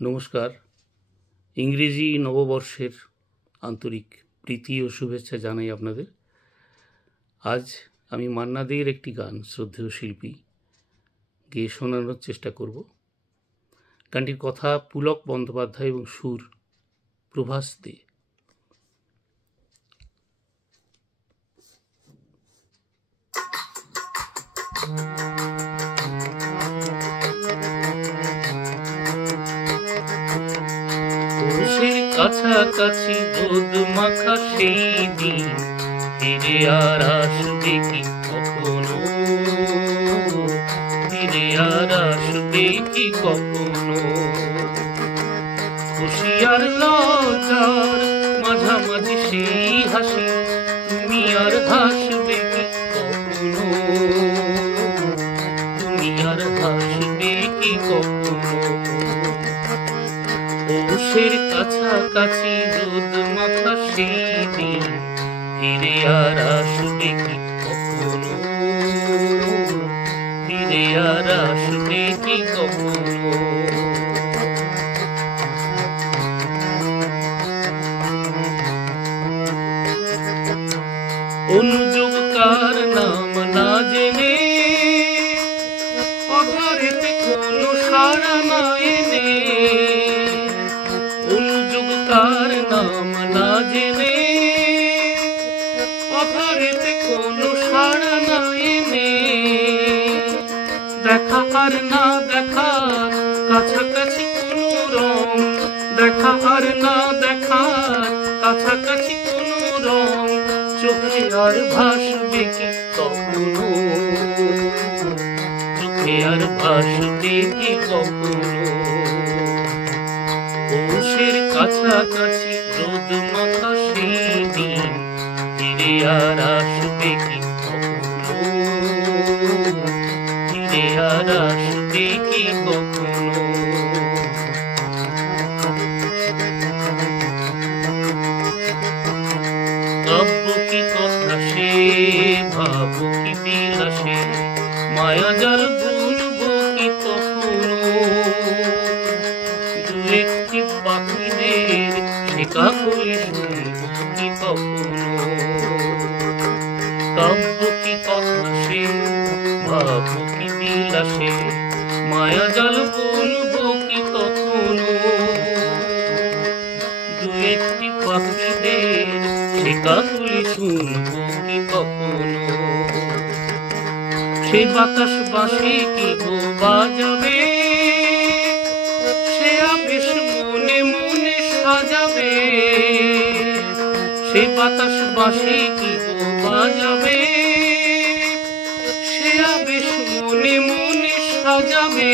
নমস্কার। ইংরেজি নববর্ষের আন্তরিক প্রীতি ও শুভেচ্ছা জানাই আপনাদের। আজ আমি মান্না দে'র একটি গান শ্রদ্ধেয় শিল্পী গেয়ে শোনানোর চেষ্টা করব। গানটির কথা পুলক বন্দ্যোপাধ্যায় এবং সুর প্রভাস দে। পৌষের কাছাকাছি রোদ মাখা সেই দিন ফিরে আর আসবে কি কখনো, ফিরে আর আসবে কি কখনো। খুশি আর লজ্জার মাঝামাঝি সেই হাসি তুমি আর হাসবে কি কখনো, তুমি আর হাসবে কি কখনো। পৌষের কাছাকাছি রোদ মাখা সেই দিন ফিরে আর আসবে কি কখনো, ফিরে আর আসবে কি কখনো। অনুযোগ কার নাম না জেনে অঘরেতে কোনো সাড়া না এনে, অনুযোগ কার নাম না জেনে অঘরেতে কোনো সাড়া না এনে, দেখা আর না দেখার কাছাকাছি কোনো রং, দেখা আর না দেখার কাছাকাছি কোনো রং, চোখে আর ভাসবে কি কখনো, চোখে আর ভাসবে কি কখনো। পৌষের কাছাকাছি রোদ মাখা সেই দিন ফিরে আর আসবে কি কখনো, ফিরে আর আসবে কি কখনো। কাব্য কি কথা সে, ভাবো কি বিলাসে, মায়া জাল বুনবো কি কখনো, দু একটি পাখিদের শেখা কলি শুনবো কি কখনো। কাব্য কি কথা সে, ভাবো কি বিলাসে, মায়া জাল বুনবো কি কখনো, দু একটি পাখিদের শেখা কলি শুনবো কি কখনো। সে বাতাস বাঁশি কি গো বাজাবে, সে আবেশ মনে মনে সাজাবে, সে বাতাস বাঁশি কি গো বাজাবে, সে আবেশ মনে মনে সাজাবে।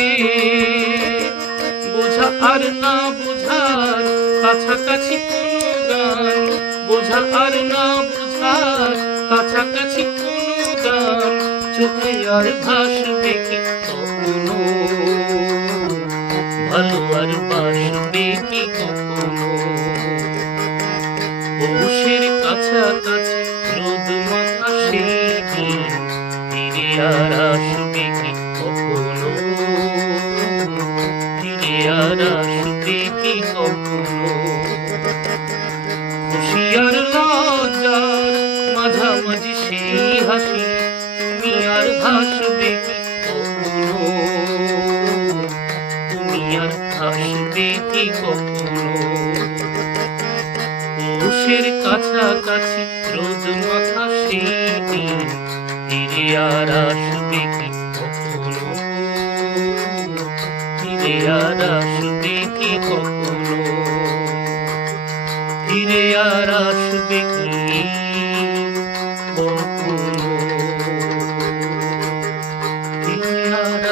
বোঝা আর না বোঝার কাছাকাছি কোনো গান, বোঝা আর না বোঝার কাছাকাছি কোনো গান, চোখে আর ভাসবে কি কখনো, ভালো আর বাসবে কি কখনো। পৌষের কাছাকাছি রোদ মাখা সেই দিন ফিরে আর আসবে কি কখনো, ফিরে আর আসবে কি কখনো। খুশি আর লজ্জার মাঝামাঝি সেই হাসি তুমি আর হাসবে কি কখনো, তুমি আর হাসবে কি কখনো। পৌষের কাছাকাছি রোদ মাখা সেই দিন ফিরে আর আসবে কি কখনো, ফিরে আর আসবে কি কখনো, ফিরে আর আসবে কি কখনো, ফিরে আর